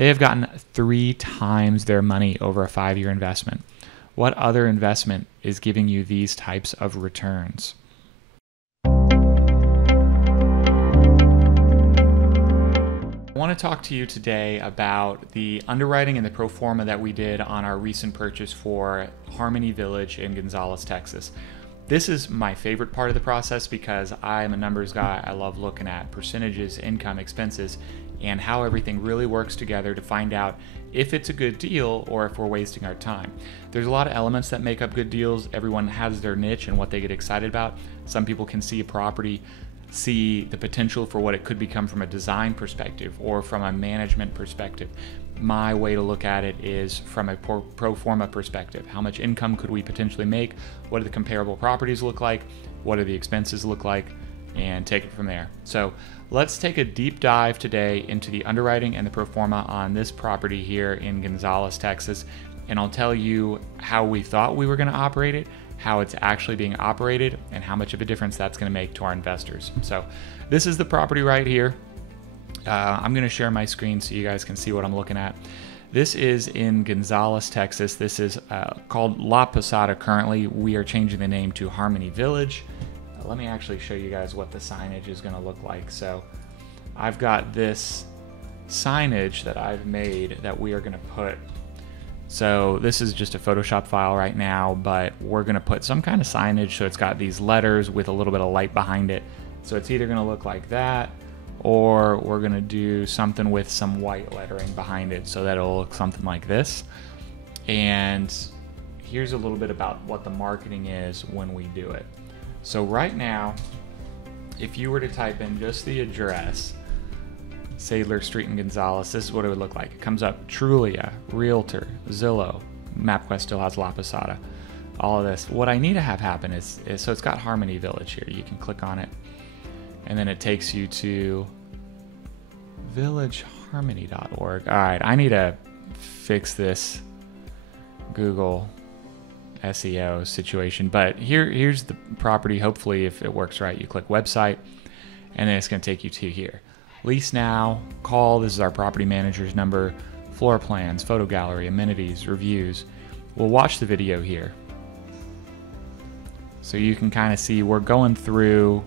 They have gotten 3 times their money over a 5-year investment. What other investment is giving you these types of returns? I want to talk to you today about the underwriting and the pro forma that we did on our recent purchase for Harmony Village in Gonzales, Texas. This is my favorite part of the process because I'm a numbers guy. I love looking at percentages, income, expenses, and how everything really works together to find out if it's a good deal or if we're wasting our time. There's a lot of elements that make up good deals. Everyone has their niche and what they get excited about. Some people can see a property, see the potential for what it could become from a design perspective or from a management perspective. My way to look at it is from a pro forma perspective. How much income could we potentially make? What do the comparable properties look like? What do the expenses look like? And take it from there. So let's take a deep dive today into the underwriting and the pro forma on this property here in Gonzales, Texas. And I'll tell you how we thought we were going to operate it, how it's actually being operated, and how much of a difference that's going to make to our investors. So this is the property right here. I'm going to share my screen so you guys can see what I'm looking at. This is in Gonzales, Texas. This is called La Posada currently. We are changing the name to Harmony Village. Let me actually show you guys what the signage is going to look like. So I've got this signage that I've made that we are going to put. So this is just a Photoshop file right now, but we're going to put some kind of signage so it's got these letters with a little bit of light behind it. So it's either going to look like that, or we're going to do something with some white lettering behind it so that it'll look something like this. And here's a little bit about what the marketing is when we do it. So right now, if you were to type in just the address, Sadler Street in Gonzales, this is what it would look like. It comes up Trulia, Realtor, Zillow, MapQuest still has La Posada, all of this. What I need to have happen is so it's got Harmony Village here. You can click on it, and then it takes you to villageharmony.org. All right, I need to fix this Google SEO situation, but here's the property. Hopefully, if it works right, you click website, and then it's going to take you to here. Lease now, call. This is our property manager's number. Floor plans, photo gallery, amenities, reviews. We'll watch the video here, so you can kind of see we're going through,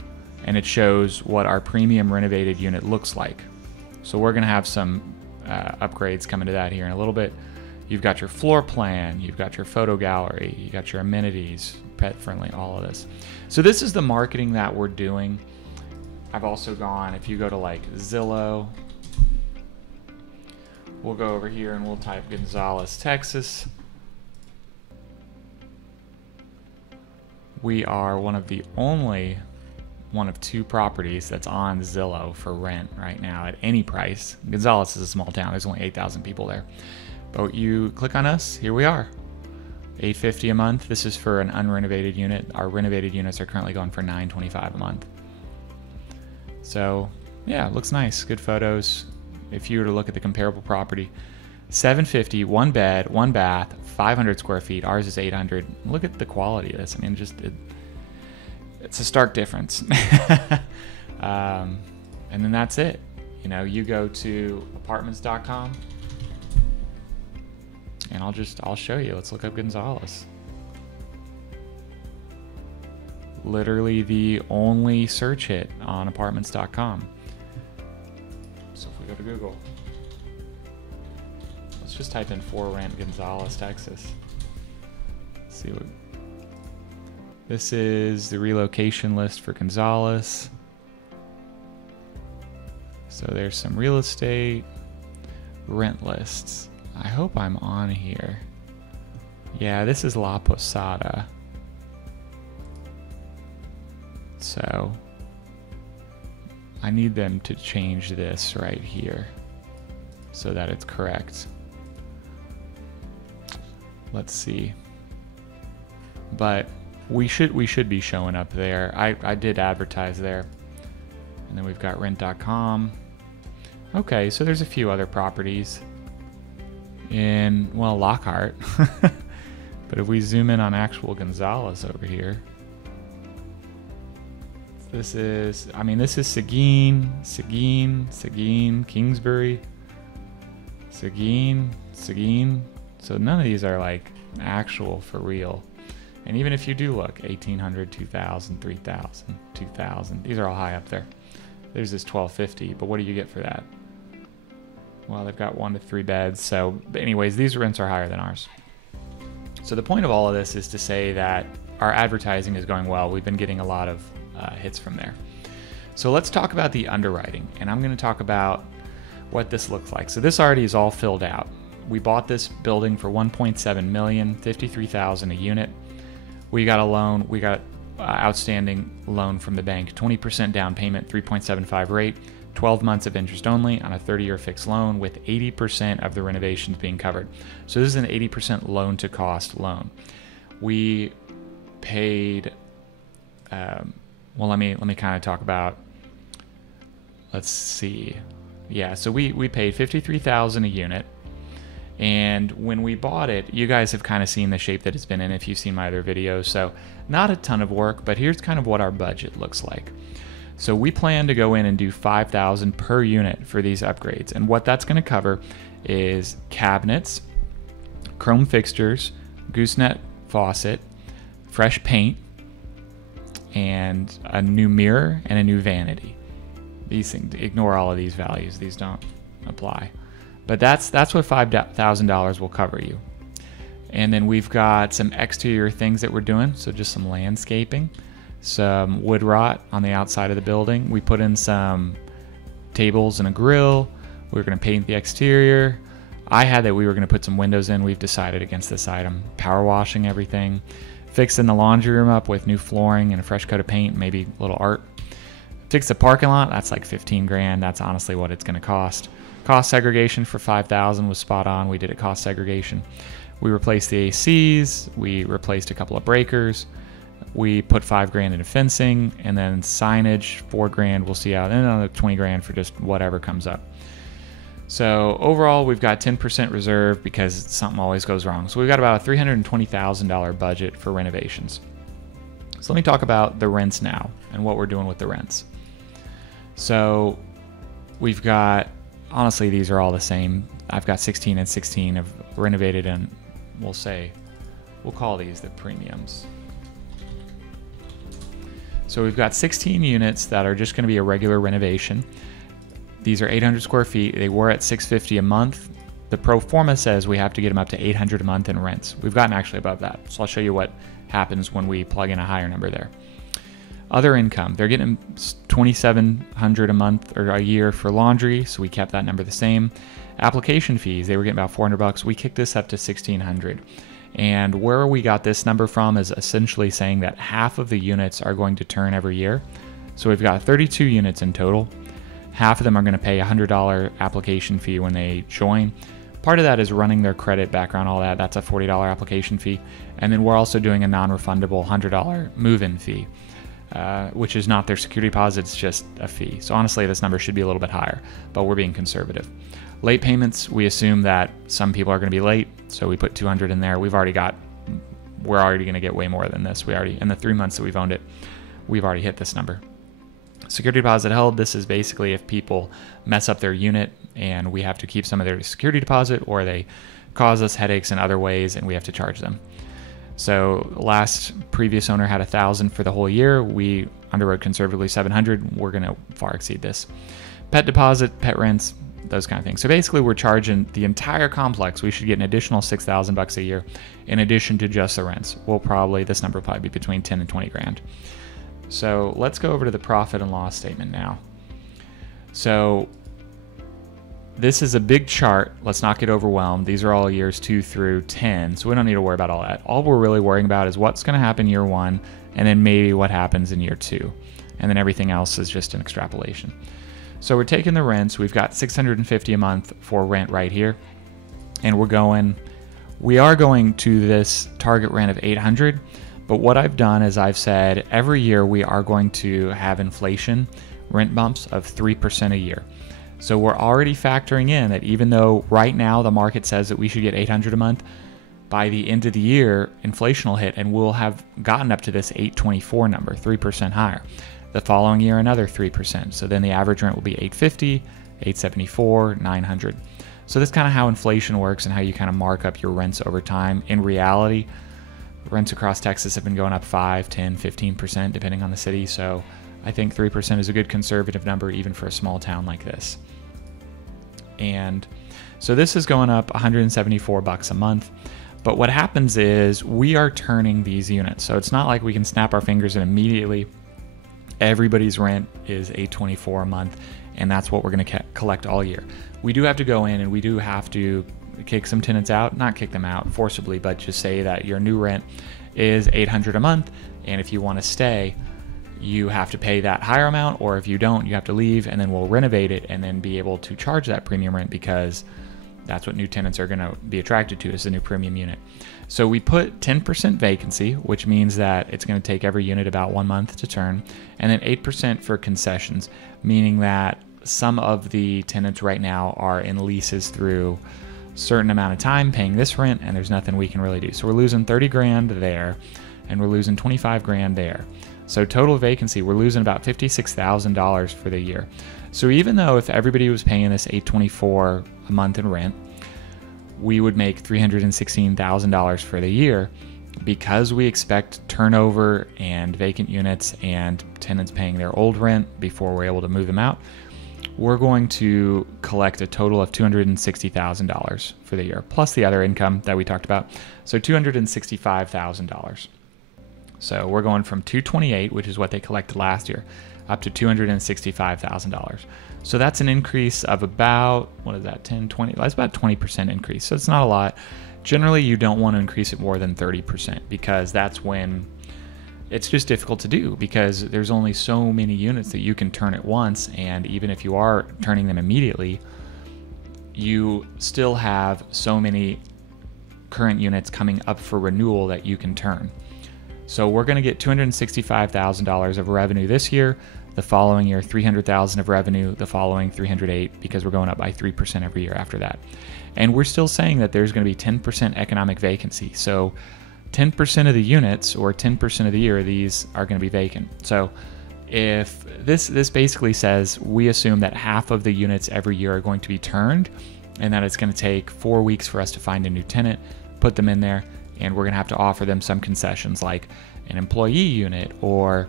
and it shows what our premium renovated unit looks like. So we're going to have some upgrades coming to that here in a little bit. You've got your floor plan, you've got your photo gallery, you got your amenities, pet friendly, all of this. So this is the marketing that we're doing. I've also gone, if you go to like Zillow, we'll go over here and we'll type Gonzales, Texas. We are one of of 2 properties that's on Zillow for rent right now at any price. Gonzales is a small town, there's only 8,000 people there. But you click on us, here we are. $850 a month. This is for an unrenovated unit. Our renovated units are currently going for $925 a month. So yeah, it looks nice, good photos. If you were to look at the comparable property, $750, 1 bed, 1 bath, 500 square feet. Ours is 800. Look at the quality of this. I mean, it's a stark difference. And then that's it. You know, you go to apartments.com. And I'll show you. Let's look up Gonzales. Literally the only search hit on apartments.com. So if we go to Google, let's just type in for rent Gonzales, Texas. Let's see what. This is the relocation list for Gonzales. So there's some real estate, rent lists. I hope I'm on here. Yeah, this is La Posada. So I need them to change this right here so that it's correct. Let's see. But we should be showing up there. I did advertise there. And then we've got rent.com. Okay, so there's a few other properties in, well, Lockhart. But if we zoom in on actual Gonzales over here, this is Seguin, Kingsbury, Seguin. So none of these are like actual for real. And even if you do look, 1800, 2000, 3000, 2000, these are all high up there. There's this 1250, but what do you get for that? Well, they've got 1 to 3 beds. So anyways, these rents are higher than ours. So the point of all of this is to say that our advertising is going well. We've been getting a lot of hits from there. So let's talk about the underwriting, and I'm going to talk about what this looks like. So this already is all filled out. We bought this building for $1.7 million, $53,000 a unit. We got a loan. We got outstanding loan from the bank, 20% down payment, 3.75 rate, 12 months of interest only on a 30-year fixed loan with 80% of the renovations being covered. So this is an 80% loan to cost loan. We paid, well, let me kind of talk about, let's see. Yeah, so we paid $53,000 a unit. And when we bought it, you guys have kind of seen the shape that it's been in if you've seen my other videos. So not a ton of work, but here's kind of what our budget looks like. So we plan to go in and do $5,000 per unit for these upgrades. And what that's going to cover is cabinets, chrome fixtures, gooseneck faucet, fresh paint, and a new mirror and a new vanity. These things, ignore all of these values. These don't apply. But that's what $5,000 will cover you. And then we've got some exterior things that we're doing. So just some landscaping, some wood rot on the outside of the building. We put in some tables and a grill. We're going to paint the exterior. I had that we were going to put some windows in. We've decided against this item. Power washing everything. Fixing the laundry room up with new flooring and a fresh coat of paint, maybe a little art. Fix the parking lot. That's like 15 grand. That's honestly what it's going to cost. Cost segregation for $5,000 was spot on. We did a cost segregation. We replaced the ACs. We replaced a couple of breakers. We put $5 grand into fencing, and then signage, $4 grand. We'll see out, and another 20 grand for just whatever comes up. So overall, we've got 10% reserve because something always goes wrong. So we've got about a $320,000 budget for renovations. So let me talk about the rents now and what we're doing with the rents. So we've got, honestly, these are all the same. I've got 16 and 16 of renovated, and we'll call these the premiums. So we've got 16 units that are just going to be a regular renovation. These are 800 square feet. They were at $650 a month. The pro forma says we have to get them up to $800 a month in rents. We've gotten actually above that. So I'll show you what happens when we plug in a higher number there. Other income, they're getting $2,700 a month or a year for laundry, so we kept that number the same. Application fees, they were getting about $400. We kicked this up to $1,600. And where we got this number from is essentially saying that half of the units are going to turn every year. So we've got 32 units in total. Half of them are going to pay a $100 application fee when they join. Part of that is running their credit, background, all that. That's a $40 application fee. And then we're also doing a non-refundable $100 move-in fee, which is not their security deposit, it's just a fee. So honestly, this number should be a little bit higher, but we're being conservative. Late payments, we assume that some people are going to be late, so we put $200 in there. We're already going to get way more than this. In the 3 months that we've owned it, we've already hit this number. Security deposit held, this is basically if people mess up their unit and we have to keep some of their security deposit, or they cause us headaches in other ways and we have to charge them. So previous owner had $1,000 for the whole year. We underwrote conservatively $700. We're going to far exceed this. Pet deposit, pet rents, those kind of things. So basically we're charging the entire complex. We should get an additional $6,000 a year in addition to just the rents. This number will probably be between 10 and 20 grand. So let's go over to the profit and loss statement now. So this is a big chart. Let's not get overwhelmed. These are all years 2 through 10, so we don't need to worry about all that. All we're really worrying about is what's going to happen year 1, and then maybe what happens in year 2. And then everything else is just an extrapolation. So we're taking the rents. We've got $650 a month for rent right here. And we are going to this target rent of $800. But what I've done is I've said every year we are going to have inflation rent bumps of 3% a year. So we're already factoring in that even though right now the market says that we should get $800 a month, by the end of the year, inflation will hit and we'll have gotten up to this $824 number, 3% higher. The following year, another 3%. So then the average rent will be $850, $874, $900. So that's kind of how inflation works and how you kind of mark up your rents over time. In reality, rents across Texas have been going up 5, 10, 15% depending on the city. So I think 3% is a good conservative number even for a small town like this. And so this is going up $174 a month. But what happens is we are turning these units. So it's not like we can snap our fingers and immediately everybody's rent is $824 a month, and that's what we're going to collect all year. We do have to go in and we do have to kick some tenants out, not kick them out forcibly, but just say that your new rent is $800 a month, and if you want to stay, you have to pay that higher amount, or if you don't, you have to leave, and then we'll renovate it and then be able to charge that premium rent, because that's what new tenants are going to be attracted to, is the new premium unit. So we put 10% vacancy, which means that it's going to take every unit about 1 month to turn, and then 8% for concessions, meaning that some of the tenants right now are in leases through a certain amount of time paying this rent, and there's nothing we can really do. So we're losing 30 grand there, and we're losing 25 grand there. So total vacancy, we're losing about $56,000 for the year. So even though if everybody was paying this $824 a month in rent, we would make $316,000 for the year, because we expect turnover and vacant units and tenants paying their old rent before we're able to move them out. We're going to collect a total of $260,000 for the year, plus the other income that we talked about. So $265,000. So we're going from $228,000, which is what they collected last year, up to $265,000. So that's an increase of about, what is that, 10, 20? That's about 20% increase. So it's not a lot. Generally, you don't want to increase it more than 30%, because that's when it's just difficult to do, because there's only so many units that you can turn at once. And even if you are turning them immediately, you still have so many current units coming up for renewal that you can turn. So we're going to get $265,000 of revenue this year. The following year, $300,000 of revenue. The following, $308,000, because we're going up by 3% every year after that. And we're still saying that there's going to be 10% economic vacancy. So 10% of the units, or 10% of the year, these are going to be vacant. So if this basically says we assume that half of the units every year are going to be turned, and that it's going to take 4 weeks for us to find a new tenant, put them in there, and we're going to have to offer them some concessions like an employee unit or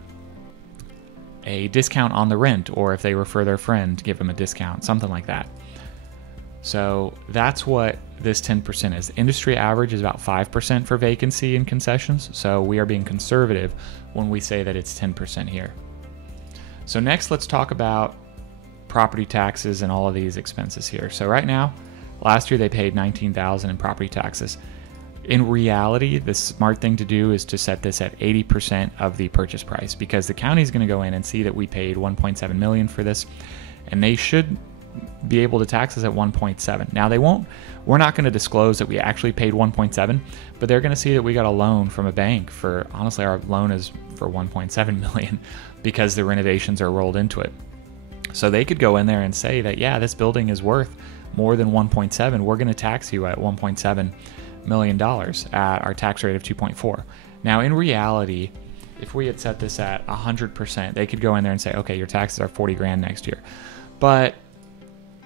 a discount on the rent, or if they refer their friend, give them a discount, something like that. So that's what this 10% is. The industry average is about 5% for vacancy and concessions. So we are being conservative when we say that it's 10% here. So next, let's talk about property taxes and all of these expenses here. So right now, last year they paid $19,000 in property taxes. In reality, the smart thing to do is to set this at 80% of the purchase price, because the county is going to go in and see that we paid $1.7 million for this, and they should be able to tax us at 1.7. Now they won't, we're not going to disclose that we actually paid 1.7, but they're going to see that we got a loan from a bank for, honestly, our loan is for 1.7 million because the renovations are rolled into it. So they could go in there and say that, yeah, this building is worth more than 1.7. We're going to tax you at $1.7 million at our tax rate of 2.4. Now in reality, if we had set this at 100%, they could go in there and say, okay, your taxes are 40 grand next year. But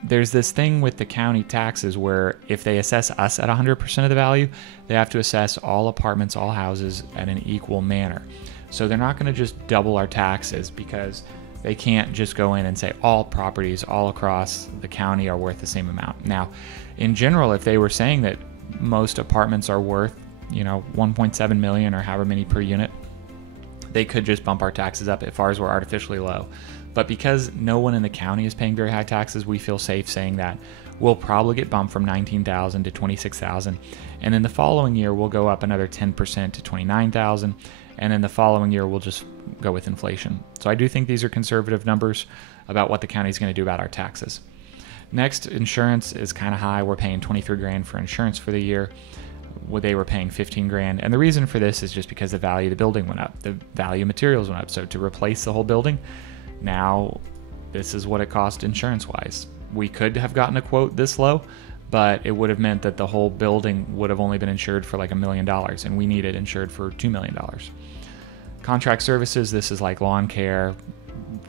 there's this thing with the county taxes where if they assess us at 100% of the value, they have to assess all apartments, all houses at an equal manner. So they're not going to just double our taxes, because they can't just go in and say all properties all across the county are worth the same amount. Now, in general, if they were saying that most apartments are worth, 1.7 million or however many per unit, they could just bump our taxes up if ours were artificially low. But because no one in the county is paying very high taxes, we feel safe saying that we'll probably get bumped from $19,000 to $26,000. And then the following year, we'll go up another 10% to $29,000. And then the following year, we'll just go with inflation. So I do think these are conservative numbers about what the county is going to do about our taxes. Next, insurance is kind of high. We're paying 23 grand for insurance for the year. They were paying 15 grand. And the reason for this is just because the value of the building went up. The value of materials went up. So to replace the whole building, now this is what it cost insurance-wise. We could have gotten a quote this low, but it would have meant that the whole building would have only been insured for like $1 million, and we need it insured for $2 million. Contract services, this is like lawn care,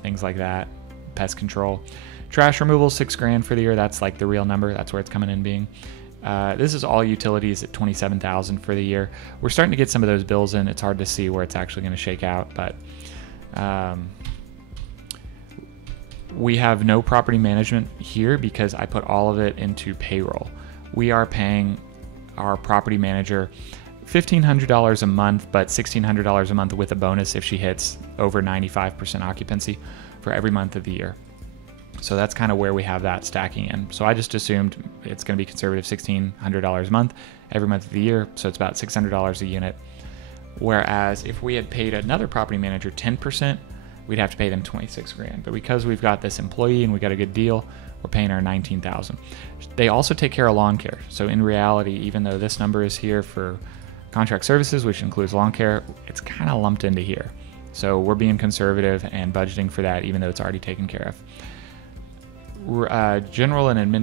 things like that, pest control. Trash removal, $6,000 for the year. That's like the real number. That's where it's coming in being. This is all utilities at $27,000 for the year. We're starting to get some of those bills in. It's hard to see where it's actually going to shake out, but we have no property management here because I put all of it into payroll. We are paying our property manager $1,500 a month, but $1,600 a month with a bonus if she hits over 95% occupancy for every month of the year. So that's kind of where we have that stacking in. So I just assumed it's going to be conservative, $1,600 a month every month of the year. So it's about $600 a unit. Whereas if we had paid another property manager 10%, we'd have to pay them $26,000. But because we've got this employee and we got a good deal, we're paying her $19,000. They also take care of lawn care. So in reality, even though this number is here for contract services, which includes lawn care, it's kind of lumped into here. So we're being conservative and budgeting for that, even though it's already taken care of. General and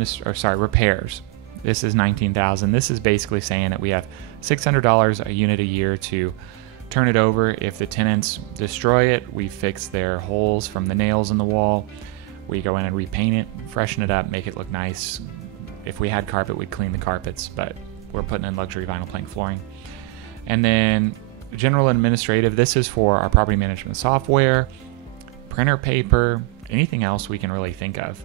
repairs. This is $19,000. This is basically saying that we have $600 a unit a year to turn it over. If the tenants destroy it, we fix their holes from the nails in the wall. We go in and repaint it, freshen it up, make it look nice. If we had carpet, we'd clean the carpets, but we're putting in luxury vinyl plank flooring. And then general and administrative, this is for our property management software, printer paper, anything else we can really think of.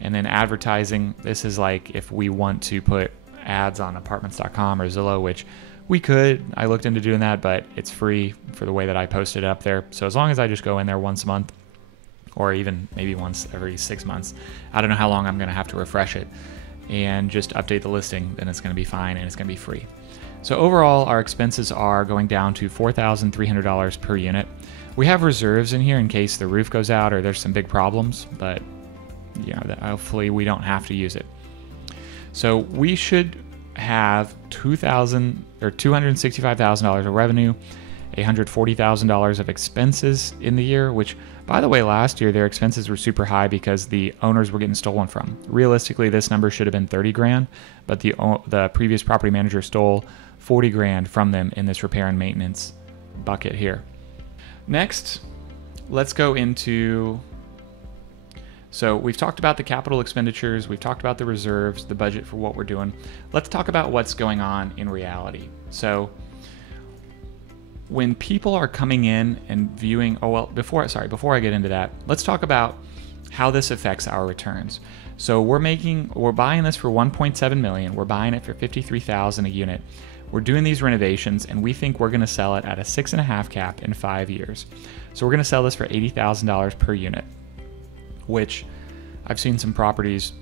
And then advertising, this is like if we want to put ads on apartments.com or Zillow, which we could. I looked into doing that, but it's free for the way that I posted it up there. So as long as I just go in there once a month, or even maybe once every 6 months, I don't know how long I'm going to have to refresh it, and just update the listing, then it's going to be fine and it's going to be free. So overall, our expenses are going down to $4,300 per unit. We have reserves in here in case the roof goes out or there's some big problems, but hopefully we don't have to use it. So we should have $265,000 of revenue, $140,000 of expenses in the year, which, by the way, last year their expenses were super high because the owners were getting stolen from. Realistically, this number should have been $30,000, but the previous property manager stole $40,000 from them in this repair and maintenance bucket here. Next, let's go into... So we've talked about the capital expenditures, we've talked about the reserves, the budget for what we're doing. Let's talk about what's going on in reality. So when people are coming in and viewing, before I get into that, let's talk about how this affects our returns. So we're buying this for $1.7 million. We're buying it for $53,000 a unit. We're doing these renovations and we think we're going to sell it at a 6.5 cap in 5 years. So we're going to sell this for $80,000 per unit, which I've seen some properties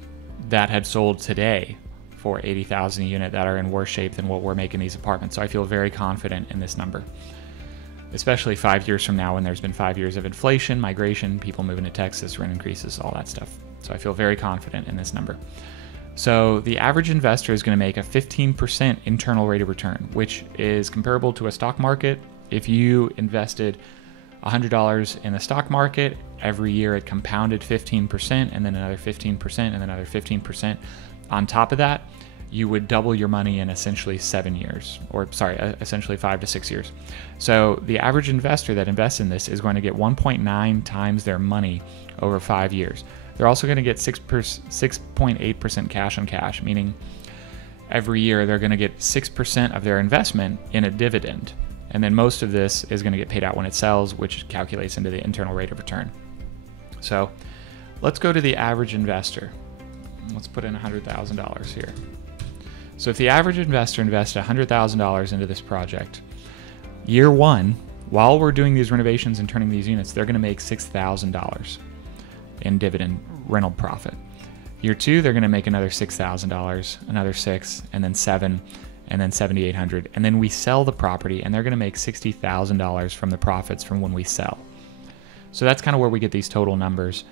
that had sold today for $80,000 a unit that are in worse shape than what we're making these apartments. So I feel very confident in this number, especially 5 years from now when there's been 5 years of inflation, migration, people moving to Texas, rent increases, all that stuff. So I feel very confident in this number. So the average investor is going to make a 15% internal rate of return, which is comparable to a stock market. If you invested $100 in the stock market, every year it compounded 15% and then another 15% and then another 15%. On top of that, you would double your money in essentially 7 years, essentially 5 to 6 years. So the average investor that invests in this is going to get 1.9 times their money over 5 years. They're also going to get 6.8% cash on cash, meaning every year they're going to get 6% of their investment in a dividend. And then most of this is going to get paid out when it sells, which calculates into the internal rate of return. So let's go to the average investor. Let's put in $100,000 here. So if the average investor invests $100,000 into this project, year one, while we're doing these renovations and turning these units, they're going to make $6,000 in dividend rental profit. Year two, they're going to make another $6,000, another $6,000, and then $7,000, and then $7,800. And then we sell the property and they're going to make $60,000 from the profits from when we sell. So that's kind of where we get these total numbers.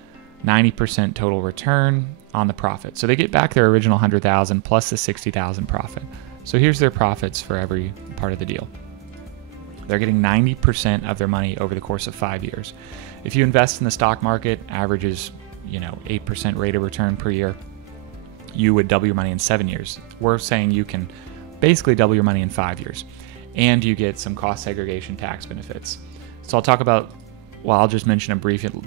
90% total return on the profit. So they get back their original $100,000 plus the $60,000 profit. So here's their profits for every part of the deal. They're getting 90% of their money over the course of 5 years. If you invest in the stock market, averages 8% rate of return per year, you would double your money in 7 years. We're saying you can basically double your money in 5 years, and you get some cost segregation tax benefits. So I'll talk about Well, I'll just mention it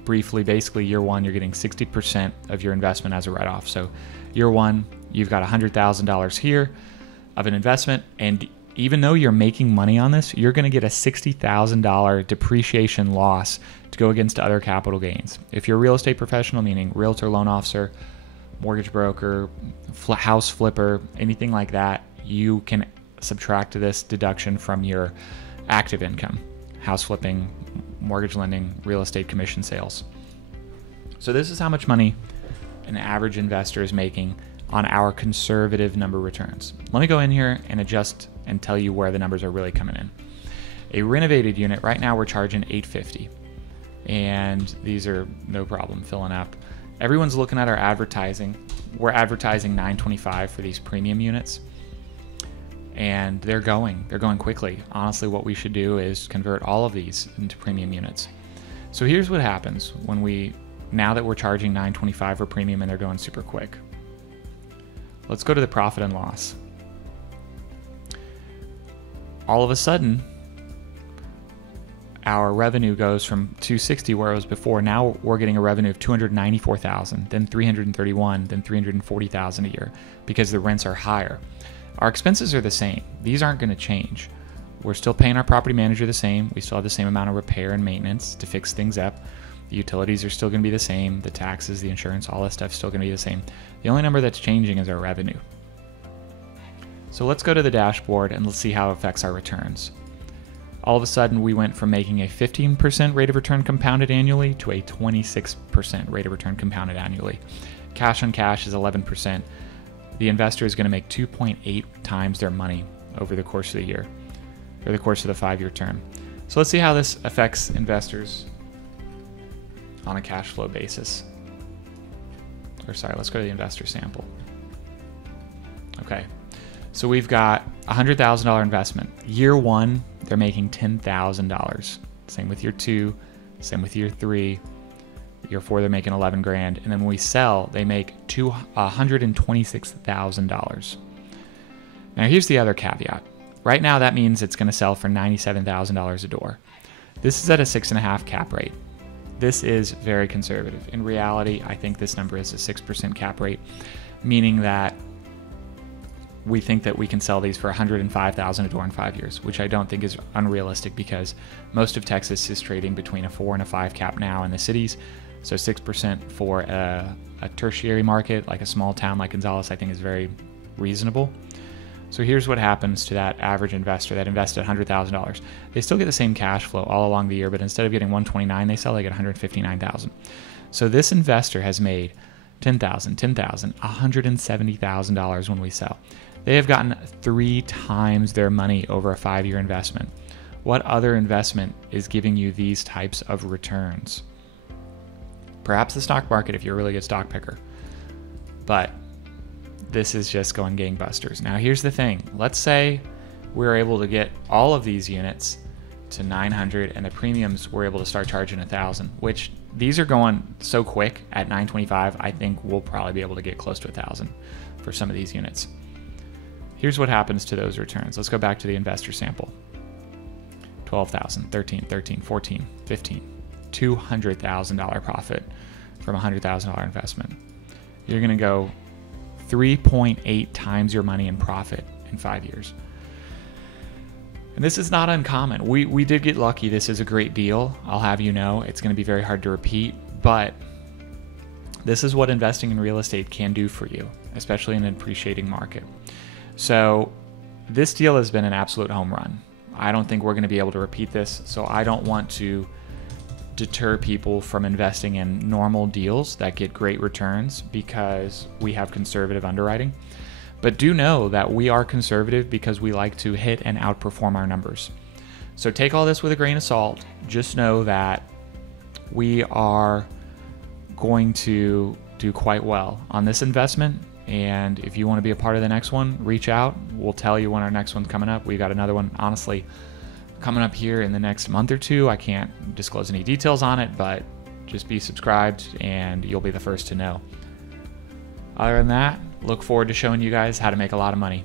briefly. Basically, year one, you're getting 60% of your investment as a write-off. So year one, you've got $100,000 here of an investment, and even though you're making money on this, you're going to get a $60,000 depreciation loss to go against other capital gains. If you're a real estate professional, meaning realtor, loan officer, mortgage broker, house flipper, anything like that, you can subtract this deduction from your active income: house flipping, mortgage lending, real estate commission sales. So this is how much money an average investor is making on our conservative number returns. Let me go in here and adjust and tell you where the numbers are really coming in. A renovated unit, right now we're charging $850, and these are no problem filling up. Everyone's looking at our advertising. We're advertising $925 for these premium units, and they're going quickly. Honestly, what we should do is convert all of these into premium units. So here's what happens now that we're charging $925 for premium and they're going super quick. Let's go to the profit and loss. All of a sudden, our revenue goes from $260 where it was before. Now we're getting a revenue of $294,000, then $331,000, then $340,000 a year because the rents are higher. Our expenses are the same. These aren't going to change. We're still paying our property manager the same. We still have the same amount of repair and maintenance to fix things up. The utilities are still going to be the same. The taxes, the insurance, all that stuff is still going to be the same. The only number that's changing is our revenue. So let's go to the dashboard and let's see how it affects our returns. All of a sudden, we went from making a 15% rate of return compounded annually to a 26% rate of return compounded annually. Cash on cash is 11%. The investor is going to make 2.8 times their money over the course of the year, or the course of the 5-year term. So let's see how this affects investors on a cash flow basis. Let's go to the investor sample. Okay, so we've got a $100,000 investment. Year one, they're making $10,000. Same with year two, same with year three. Year four, they're making 11 grand. And then when we sell, they make $126,000. Now here's the other caveat. Right now, that means it's gonna sell for $97,000 a door. This is at a 6.5 cap rate. This is very conservative. In reality, I think this number is a 6% cap rate, meaning that we think that we can sell these for $105,000 a door in 5 years, which I don't think is unrealistic because most of Texas is trading between a 4 and a 5 cap now in the cities. So 6% for a tertiary market, like a small town like Gonzales, I think is very reasonable. So here's what happens to that average investor that invested $100,000. They still get the same cash flow all along the year, but instead of getting $129,000, they sell, they get $159,000. So this investor has made $10,000, $10,000, $170,000 when we sell. They have gotten 3 times their money over a 5-year investment. What other investment is giving you these types of returns? Perhaps the stock market if you're a really good stock picker. But this is just going gangbusters. Now here's the thing. Let's say we're able to get all of these units to 900 and the premiums we're able to start charging 1,000, which these are going so quick at 925. I think we'll probably be able to get close to 1,000 for some of these units. Here's what happens to those returns. Let's go back to the investor sample. 12,000, 13, 13, 14, 15, $200,000 profit from a $100,000 investment. You're going to go 3.8 times your money in profit in 5 years. And this is not uncommon. We did get lucky. This is a great deal. I'll have you know. It's going to be very hard to repeat, but this is what investing in real estate can do for you, especially in an appreciating market. So this deal has been an absolute home run. I don't think we're going to be able to repeat this, so I don't want to deter people from investing in normal deals that get great returns because we have conservative underwriting. But do know that we are conservative because we like to hit and outperform our numbers. So take all this with a grain of salt. Just know that we are going to do quite well on this investment. And if you want to be a part of the next one, reach out. We'll tell you when our next one's coming up. We've got another one, honestly, coming up here in the next month or two. I can't disclose any details on it, but just be subscribed and you'll be the first to know. Other than that, look forward to showing you guys how to make a lot of money.